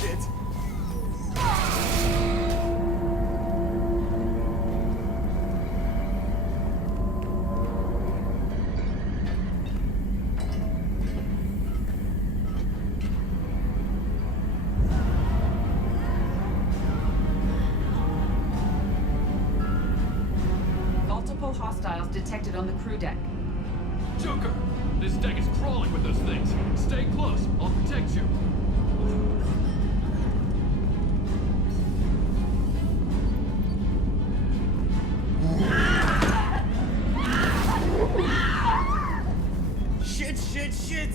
Shit. Multiple hostiles detected on the crew deck. Joker! This deck is crawling with those things. Stay close. I'll protect you. Shit!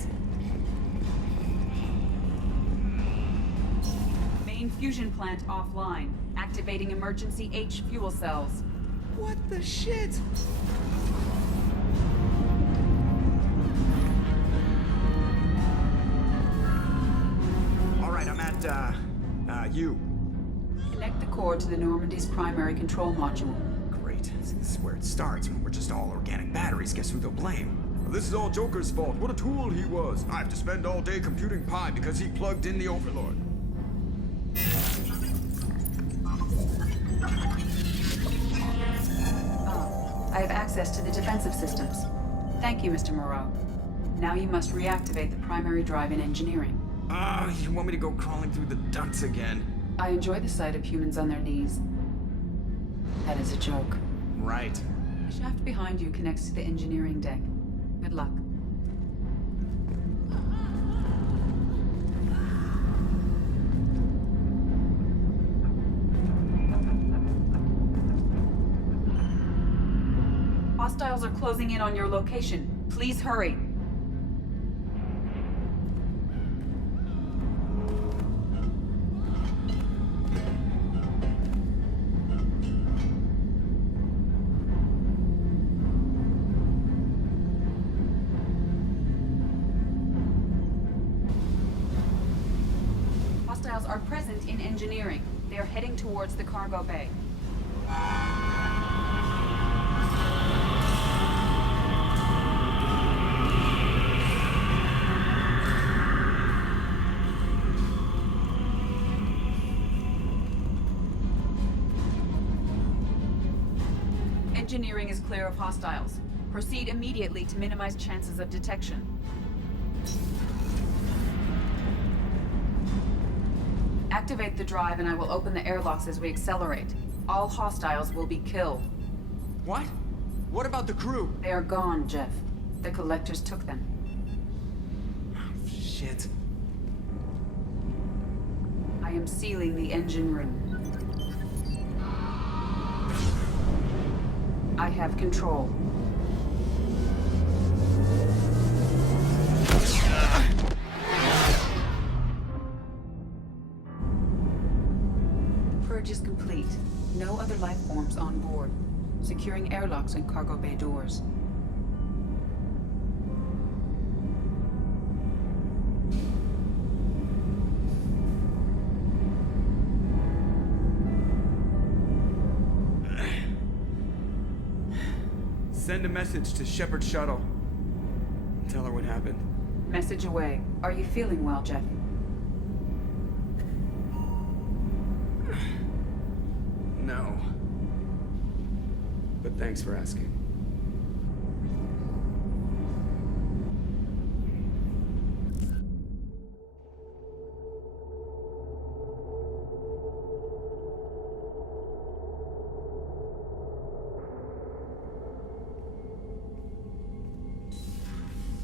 Main fusion plant offline. Activating emergency H fuel cells. What the shit? Alright, I'm at, U. Connect the core to the Normandy's primary control module. Great. See, this is where it starts. When we're just all organic batteries, guess who they'll blame? This is all Joker's fault. What a tool he was. I have to spend all day computing pi because he plugged in the Overlord. I have access to the defensive systems. Thank you, Mr. Moreau. Now you must reactivate the primary drive in engineering. You want me to go crawling through the ducts again? I enjoy the sight of humans on their knees. That is a joke. Right. The shaft behind you connects to the engineering deck. Good luck. Hostiles are closing in on your location. Please hurry. Hostiles are present in engineering. They are heading towards the cargo bay. Engineering is clear of hostiles. Proceed immediately to minimize chances of detection. Activate the drive and I will open the airlocks as we accelerate. All hostiles will be killed. What? What about the crew? They are gone, Jeff. The collectors took them. Oh, shit. I am sealing the engine room. I have control. Purge is complete. No other life forms on board. Securing airlocks and cargo bay doors. Send a message to Shepard Shuttle. Tell her what happened. Message away. Are you feeling well, Jeff? No. But thanks for asking.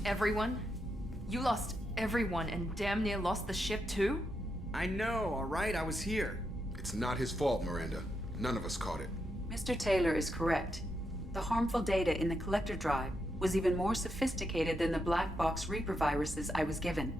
Everyone? You lost everyone and damn near lost the ship too? I know, alright? I was here. It's not his fault, Miranda. None of us caught it. Mr. Taylor is correct. The harmful data in the collector drive was even more sophisticated than the black box Reaper viruses I was given.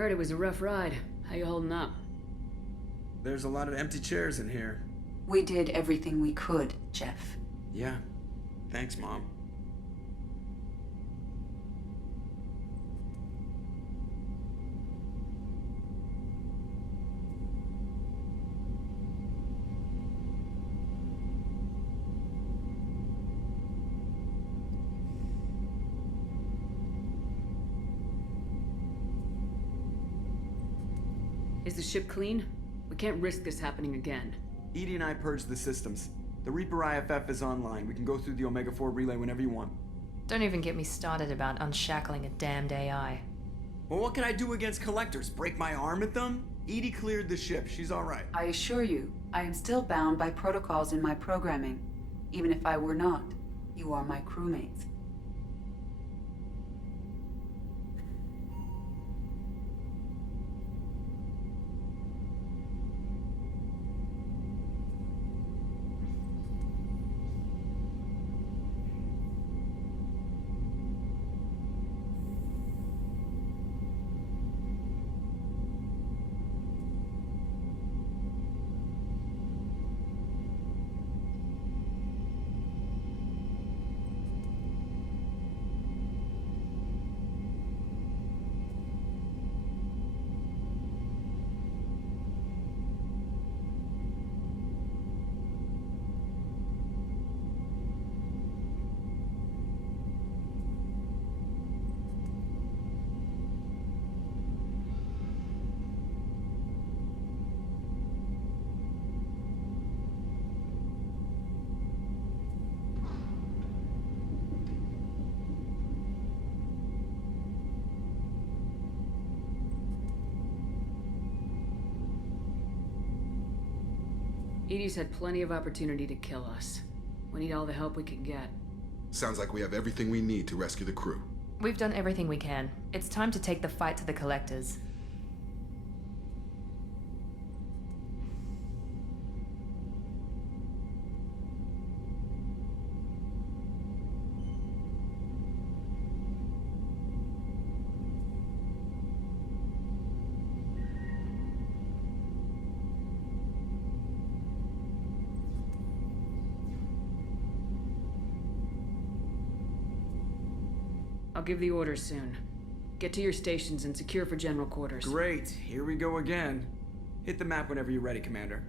Heard it was a rough ride. How you holding up? There's a lot of empty chairs in here. We did everything we could, Jeff. Yeah. Thanks, Mom. Is the ship clean? We can't risk this happening again. EDI and I purged the systems. The Reaper IFF is online. We can go through the Omega-4 relay whenever you want. Don't even get me started about unshackling a damned AI. Well, what can I do against collectors? Break my arm at them? EDI cleared the ship. She's alright. I assure you, I am still bound by protocols in my programming. Even if I were not, you are my crewmates. EDI's had plenty of opportunity to kill us. We need all the help we can get. Sounds like we have everything we need to rescue the crew. We've done everything we can. It's time to take the fight to the Collectors. I'll give the orders soon. Get to your stations and secure for general quarters. Great. Here we go again. Hit the map whenever you're ready, Commander.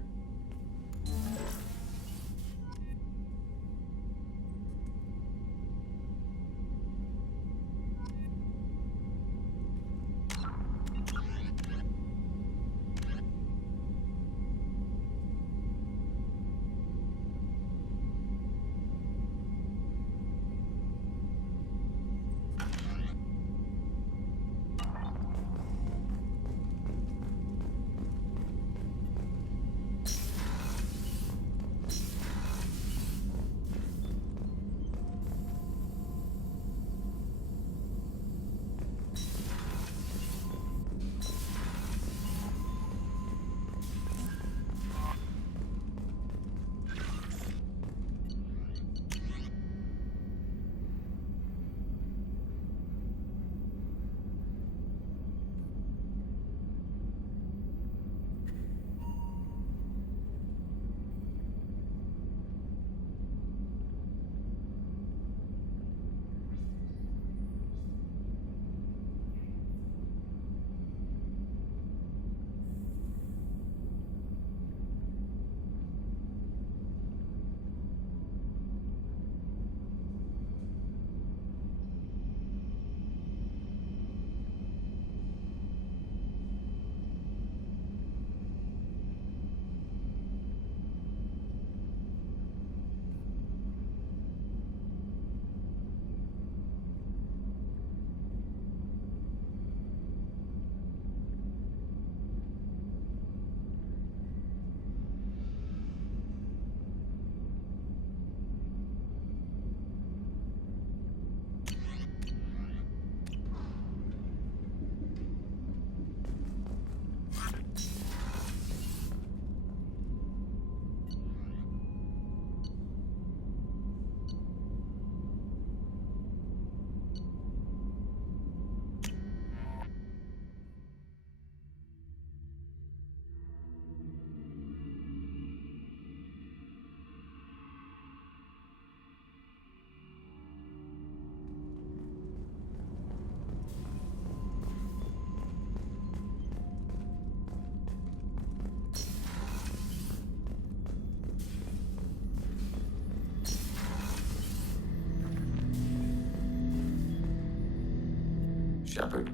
Shepard.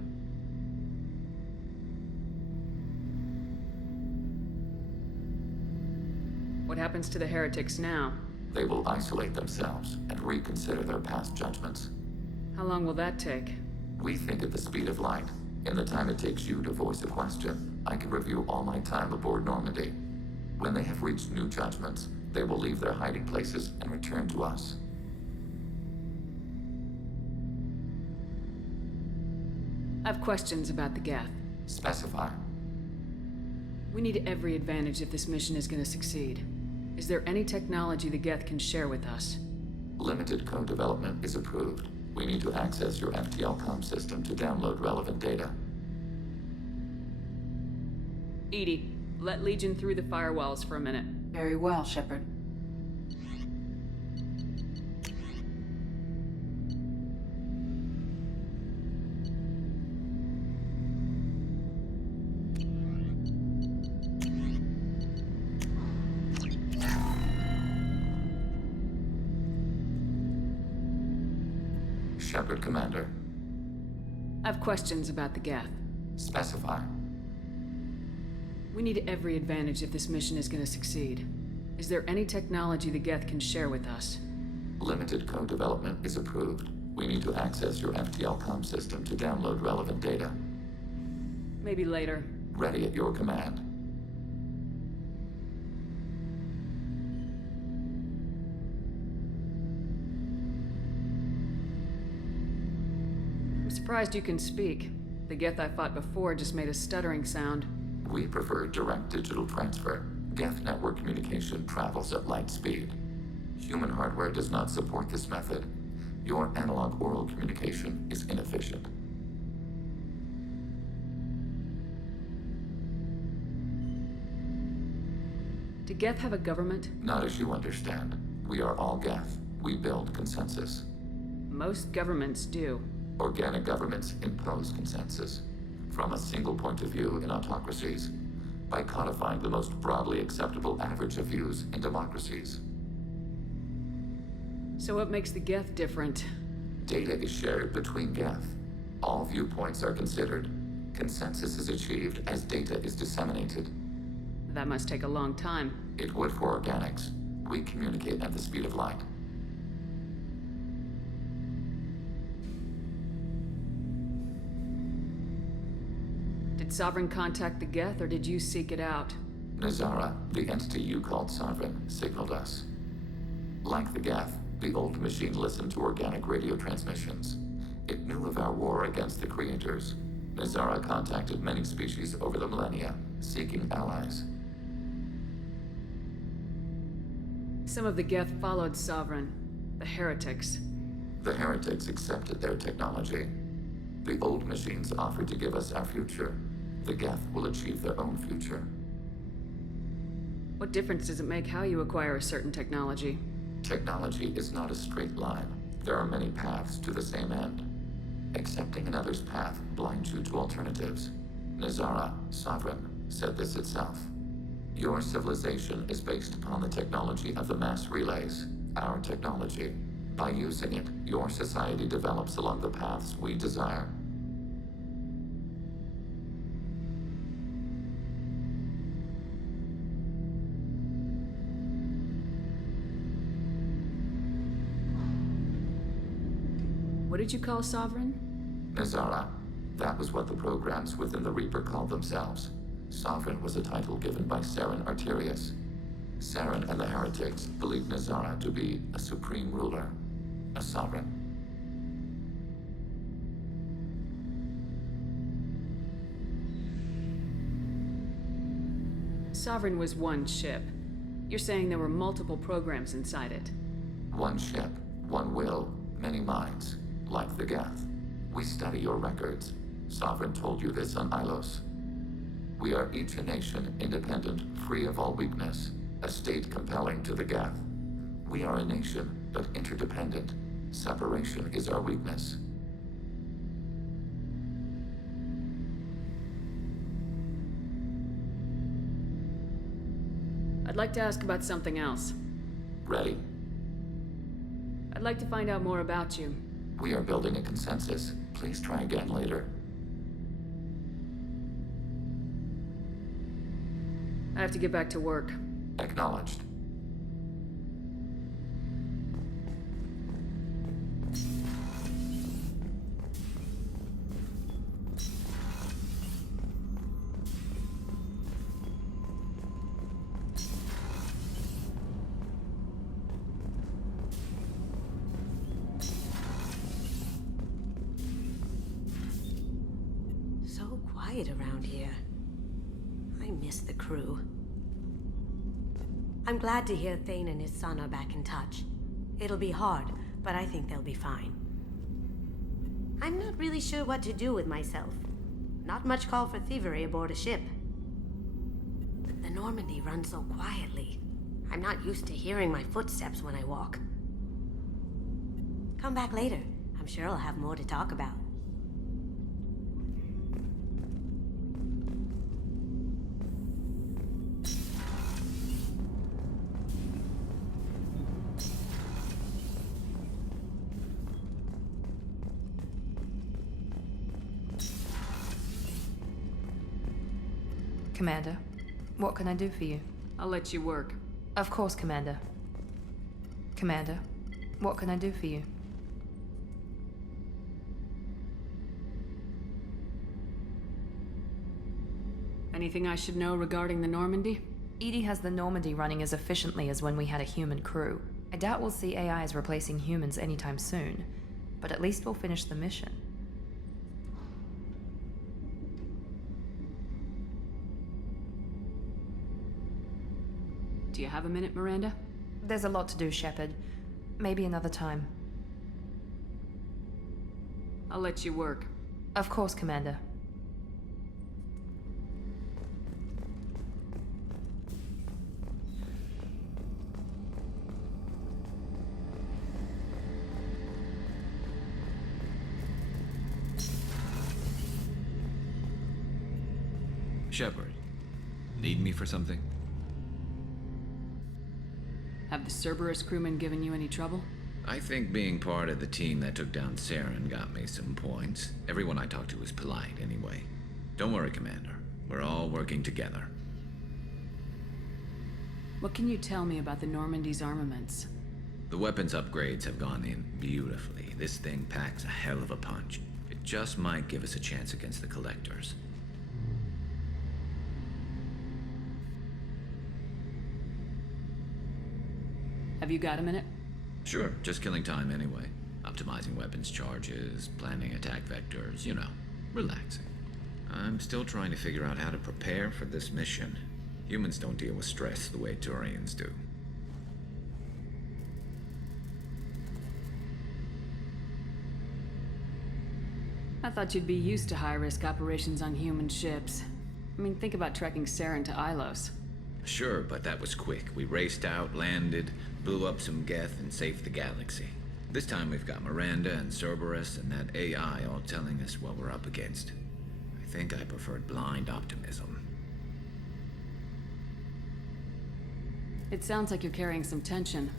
What happens to the heretics now? They will isolate themselves and reconsider their past judgments. How long will that take? We think at the speed of light. In the time it takes you to voice a question, I can review all my time aboard Normandy. When they have reached new judgments, they will leave their hiding places and return to us. I have questions about the Geth. Specify. We need every advantage if this mission is going to succeed. Is there any technology the Geth can share with us? Limited code development is approved. We need to access your FTL system to download relevant data. EDI, let Legion through the firewalls for a minute. Very well, Shepard. Shepard, Commander. I have questions about the Geth. Specify. We need every advantage if this mission is going to succeed. Is there any technology the Geth can share with us? Limited code development is approved. We need to access your FTL system to download relevant data. Maybe later. Ready at your command. I'm surprised you can speak. The Geth I fought before just made a stuttering sound. We prefer direct digital transfer. Geth network communication travels at light speed. Human hardware does not support this method. Your analog oral communication is inefficient. Do Geth have a government? Not as you understand. We are all Geth. We build consensus. Most governments do. Organic governments impose consensus from a single point of view in autocracies by codifying the most broadly acceptable average of views in democracies. So what makes the Geth different? Data is shared between Geth. All viewpoints are considered. Consensus is achieved as data is disseminated. That must take a long time. It would for organics. We communicate at the speed of light. Did Sovereign contact the Geth, or did you seek it out? Nazara, the entity you called Sovereign, signaled us. Like the Geth, the old machine listened to organic radio transmissions. It knew of our war against the creators. Nazara contacted many species over the millennia, seeking allies. Some of the Geth followed Sovereign. The heretics. The heretics accepted their technology. The old machines offered to give us our future. The Geth will achieve their own future. What difference does it make how you acquire a certain technology? Technology is not a straight line. There are many paths to the same end. Accepting another's path blinds you to alternatives. Nazara, Sovereign, said this itself. Your civilization is based upon the technology of the mass relays, our technology. By using it, your society develops along the paths we desire. What did you call Sovereign? Nazara. That was what the programs within the Reaper called themselves. Sovereign was a title given by Saren Arterius. Saren and the heretics believed Nazara to be a supreme ruler, a sovereign. Sovereign was one ship. You're saying there were multiple programs inside it. One ship, one will, many minds, like the Geth. We study your records. Sovereign told you this on Ilos. We are each a nation, independent, free of all weakness, a state compelling to the Geth. We are a nation, but interdependent. Separation is our weakness. I'd like to ask about something else. Ready? I'd like to find out more about you. We are building a consensus. Please try again later. I have to get back to work. Acknowledged. So quiet around here. I miss the crew. I'm glad to hear Thane and his son are back in touch. It'll be hard, but I think they'll be fine. I'm not really sure what to do with myself. Not much call for thievery aboard a ship. But the Normandy runs so quietly. I'm not used to hearing my footsteps when I walk. Come back later. I'm sure I'll have more to talk about. Commander, what can I do for you? I'll let you work. Of course, Commander. Commander, what can I do for you? Anything I should know regarding the Normandy? EDI has the Normandy running as efficiently as when we had a human crew. I doubt we'll see AIs replacing humans anytime soon, but at least we'll finish the mission. Do you have a minute, Miranda? There's a lot to do, Shepard. Maybe another time. I'll let you work. Of course, Commander. Shepard, need me for something? Have the Cerberus crewmen given you any trouble? I think being part of the team that took down Saren got me some points. Everyone I talked to was polite anyway. Don't worry, Commander. We're all working together. What can you tell me about the Normandy's armaments? The weapons upgrades have gone in beautifully. This thing packs a hell of a punch. It just might give us a chance against the Collectors. Have you got a minute? Sure, just killing time anyway. Optimizing weapons charges, planning attack vectors, you know, relaxing. I'm still trying to figure out how to prepare for this mission. Humans don't deal with stress the way Turians do. I thought you'd be used to high-risk operations on human ships. I mean, think about trekking Saren to Ilos. Sure, but that was quick. We raced out, landed, blew up some Geth, and saved the galaxy. This time we've got Miranda and Cerberus and that AI all telling us what we're up against. I think I preferred blind optimism. It sounds like you're carrying some tension.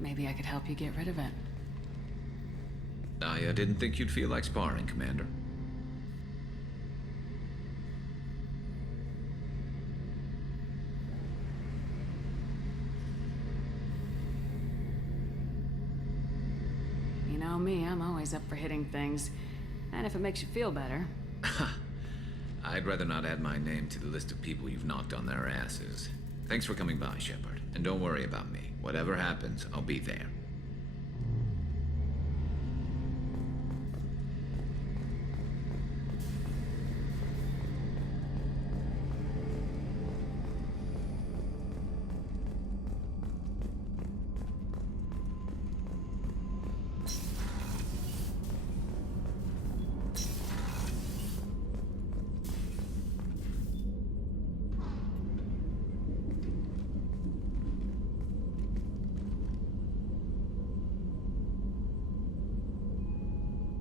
Maybe I could help you get rid of it. I didn't think you'd feel like sparring, Commander. You know me, I'm always up for hitting things. And if it makes you feel better. I'd rather not add my name to the list of people you've knocked on their asses. Thanks for coming by, Shepard. And don't worry about me. Whatever happens, I'll be there.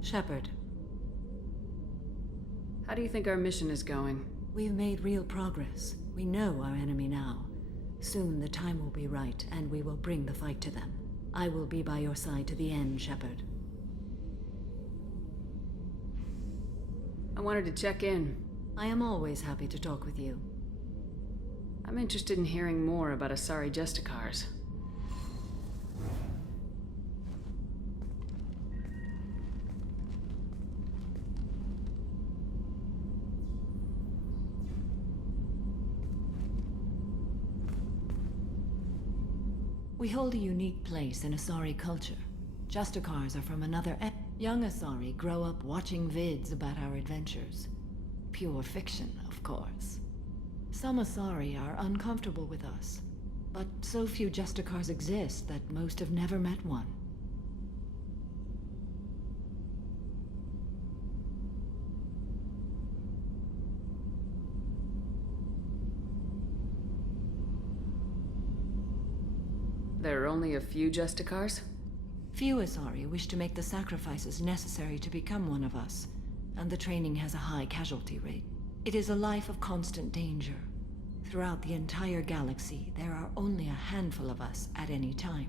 Shepard, How do you think our mission is going? We've made real progress. We know our enemy now. Soon the time will be right, and we will bring the fight to them. I will be by your side to the end, Shepard. I wanted to check in. I am always happy to talk with you. I'm interested in hearing more about Asari Justicars. We hold a unique place in Asari culture. Justicars are from another Young Asari grow up watching vids about our adventures. Pure fiction, of course. Some Asari are uncomfortable with us, but so few Justicars exist that most have never met one. There are only a few Justicars? Few Asari wish to make the sacrifices necessary to become one of us, and the training has a high casualty rate. It is a life of constant danger. Throughout the entire galaxy, there are only a handful of us at any time.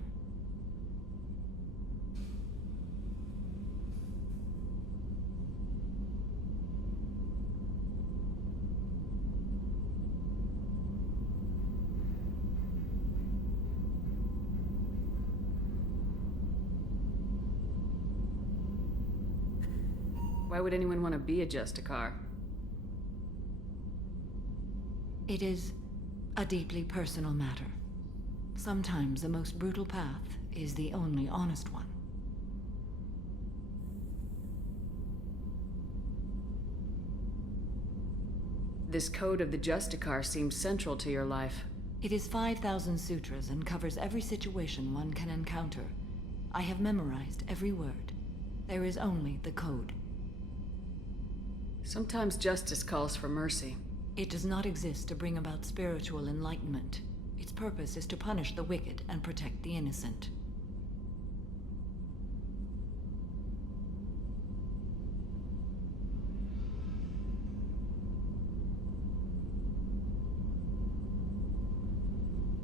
Why would anyone want to be a Justicar? It is a deeply personal matter. Sometimes the most brutal path is the only honest one. This code of the Justicar seems central to your life. It is 5,000 sutras and covers every situation one can encounter. I have memorized every word. There is only the code. Sometimes justice calls for mercy. It does not exist to bring about spiritual enlightenment. Its purpose is to punish the wicked and protect the innocent.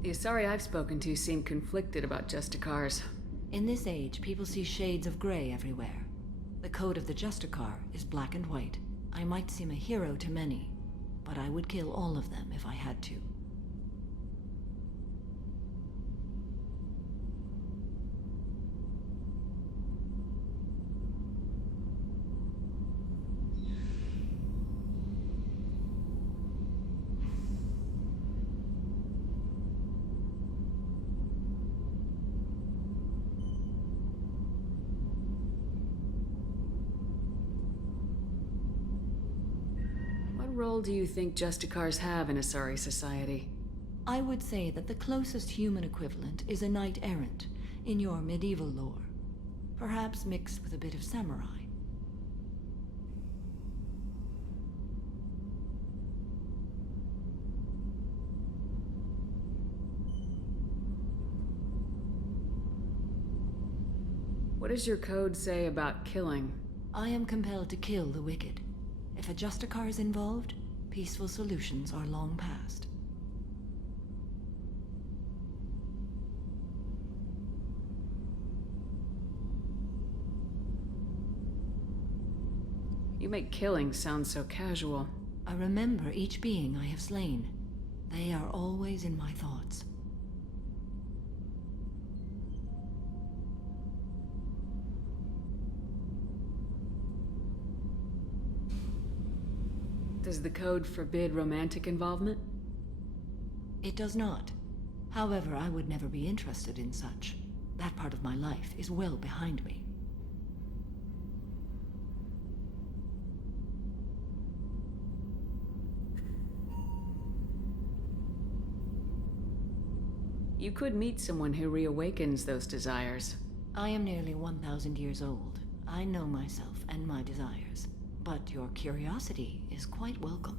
The Asari I've spoken to seem conflicted about Justicars. In this age, people see shades of gray everywhere. The code of the Justicar is black and white. I might seem a hero to many, but I would kill all of them if I had to. What role do you think Justicars have in Asari society? I would say that the closest human equivalent is a knight-errant in your medieval lore. Perhaps mixed with a bit of samurai. What does your code say about killing? I am compelled to kill the wicked. If a Justicar is involved, peaceful solutions are long past. You make killing sound so casual. I remember each being I have slain. They are always in my thoughts. Does the code forbid romantic involvement? It does not. However, I would never be interested in such. That part of my life is well behind me. You could meet someone who reawakens those desires. I am nearly 1,000 years old. I know myself and my desires. But your curiosity is quite welcome.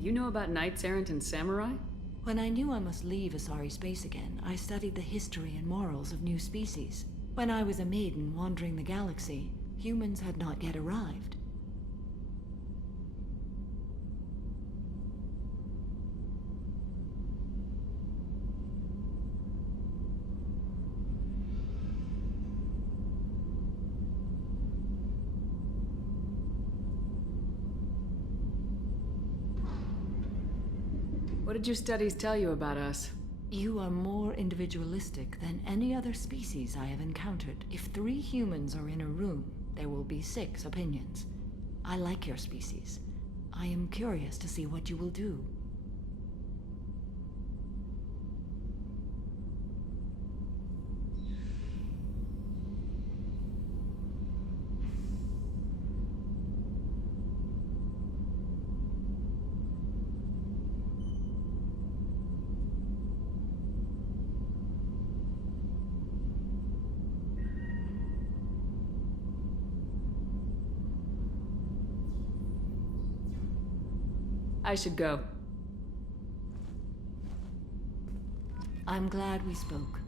You know about Knights Errant and Samurai? When I knew I must leave Asari space again, I studied the history and morals of new species. When I was a maiden wandering the galaxy, humans had not yet arrived. What did your studies tell you about us? You are more individualistic than any other species I have encountered. If 3 humans are in a room, there will be 6 opinions. I like your species. I am curious to see what you will do. I should go. I'm glad we spoke.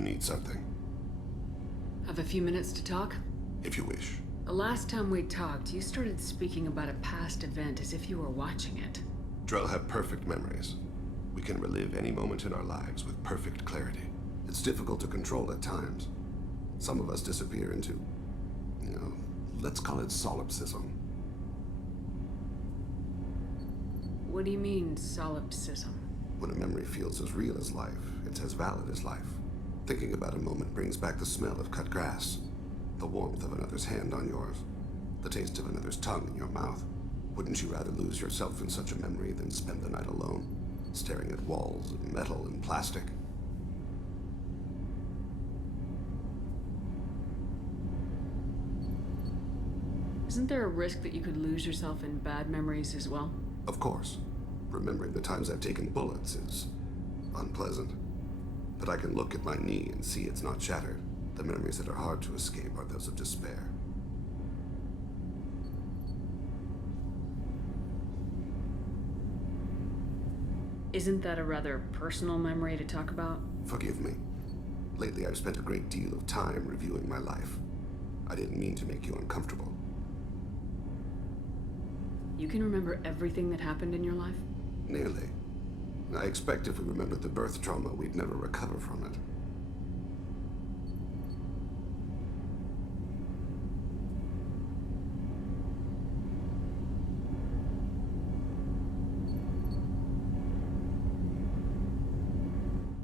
Need something. Have a few minutes to talk? If you wish. The last time we talked, you started speaking about a past event as if you were watching it. Drell have perfect memories. We can relive any moment in our lives with perfect clarity. It's difficult to control at times. Some of us disappear into, let's call it solipsism. What do you mean, solipsism? When a memory feels as real as life, it's as valid as life. Thinking about a moment brings back the smell of cut grass, the warmth of another's hand on yours, the taste of another's tongue in your mouth. Wouldn't you rather lose yourself in such a memory than spend the night alone, staring at walls of metal and plastic? Isn't there a risk that you could lose yourself in bad memories as well? Of course. Remembering the times I've taken bullets is unpleasant. But I can look at my knee and see it's not shattered. The memories that are hard to escape are those of despair. Isn't that a rather personal memory to talk about? Forgive me. Lately, I've spent a great deal of time reviewing my life. I didn't mean to make you uncomfortable. You can remember everything that happened in your life? Nearly. I expect if we remembered the birth trauma, we'd never recover from it.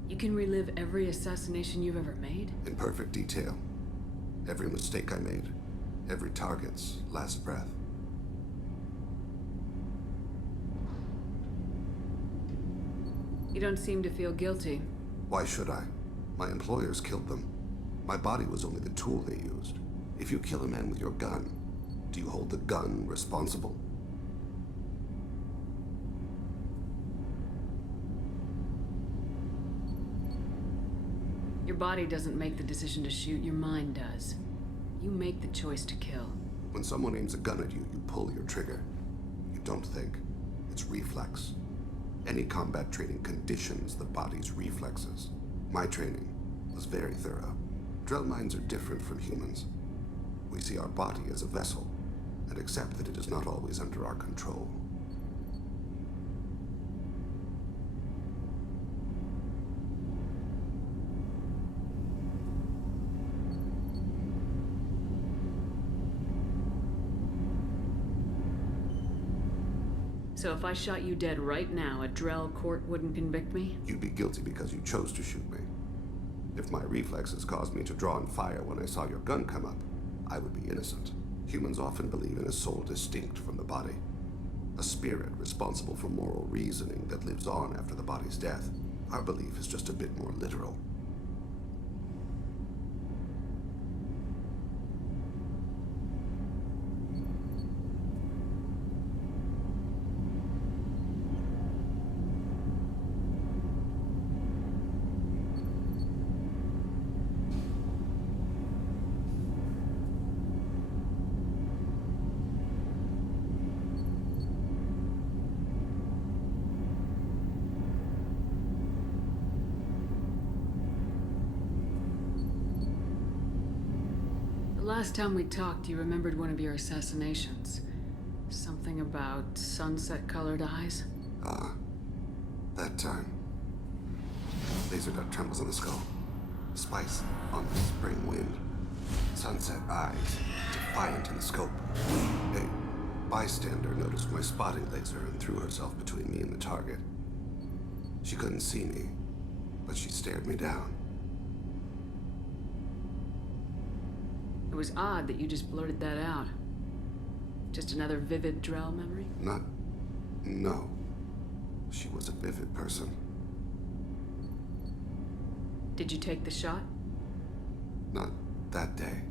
You can relive every assassination you've ever made? In perfect detail. Every mistake I made. Every target's last breath. You don't seem to feel guilty. Why should I? My employers killed them. My body was only the tool they used. If you kill a man with your gun, do you hold the gun responsible? Your body doesn't make the decision to shoot, your mind does. You make the choice to kill. When someone aims a gun at you, you pull your trigger. You don't think. It's reflex. Any combat training conditions the body's reflexes. My training was very thorough. Drell minds are different from humans. We see our body as a vessel, and accept that it is not always under our control. So if I shot you dead right now, a Drell court wouldn't convict me? You'd be guilty because you chose to shoot me. If my reflexes caused me to draw and fire when I saw your gun come up, I would be innocent. Humans often believe in a soul distinct from the body. A spirit responsible for moral reasoning that lives on after the body's death. Our belief is just a bit more literal. Last time we talked, you remembered one of your assassinations. Something about sunset-colored eyes? Ah, that time. Laser dot trembles on the skull. Spice on the spring wind. Sunset eyes, defiant in the scope. A bystander noticed my spotting laser and threw herself between me and the target. She couldn't see me, but she stared me down. It was odd that you just blurted that out. Just another vivid Drell memory? No. She was a vivid person. Did you take the shot? Not that day.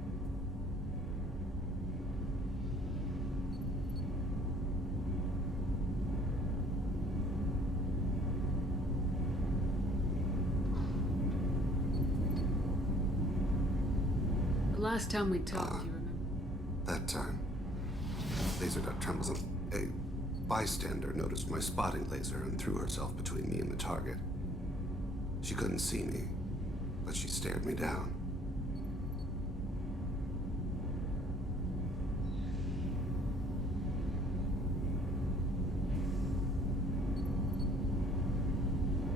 The last time we talked, you remember? That time. Laser dot trembles on... A bystander noticed my spotting laser and threw herself between me and the target. She couldn't see me, but she stared me down.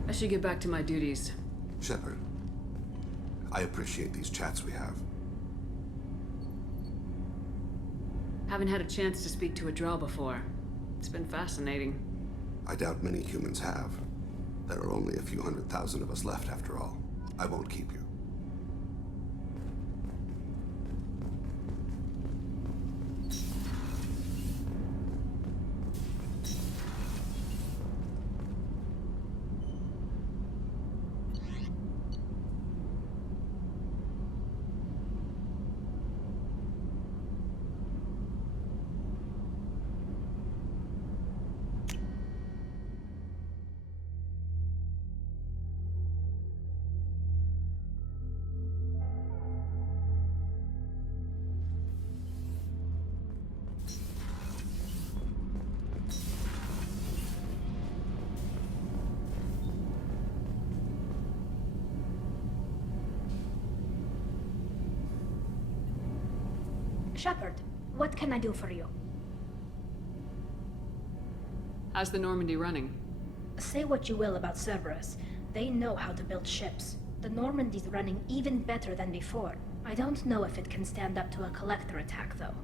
I should get back to my duties. Shepard, I appreciate these chats we have. Haven't had a chance to speak to a Drell before. It's been fascinating. I doubt many humans have. There are only a few 100,000 of us left after all. I won't keep you. Shepard, what can I do for you? How's the Normandy running? Say what you will about Cerberus. They know how to build ships. The Normandy's running even better than before. I don't know if it can stand up to a Collector attack, though.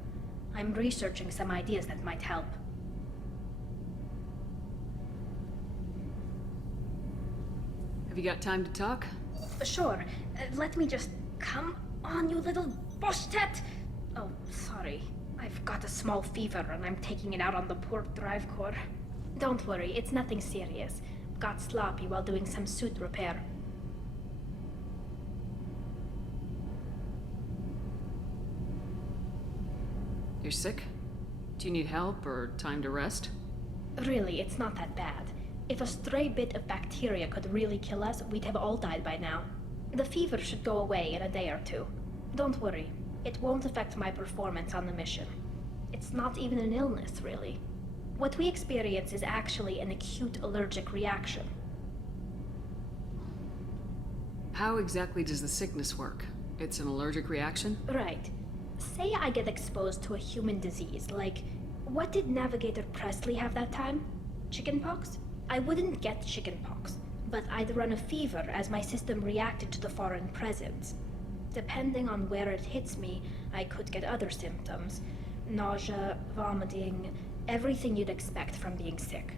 I'm researching some ideas that might help. Have you got time to talk? Sure. Let me just... Come on, you little Boshtet! Oh, sorry. I've got a small fever and I'm taking it out on the poor drive core. Don't worry, it's nothing serious. Got sloppy while doing some suit repair. You're sick? Do you need help or time to rest? Really, it's not that bad. If a stray bit of bacteria could really kill us, we'd have all died by now. The fever should go away in a day or two. Don't worry, it won't affect my performance on the mission. It's not even an illness, really. What we experience is actually an acute allergic reaction. How exactly does the sickness work? It's an allergic reaction? Right. Say I get exposed to a human disease, like... What did Navigator Presley have that time? Chickenpox? I wouldn't get chickenpox, but I'd run a fever as my system reacted to the foreign presence. Depending on where it hits me, I could get other symptoms. Nausea, vomiting, everything you'd expect from being sick.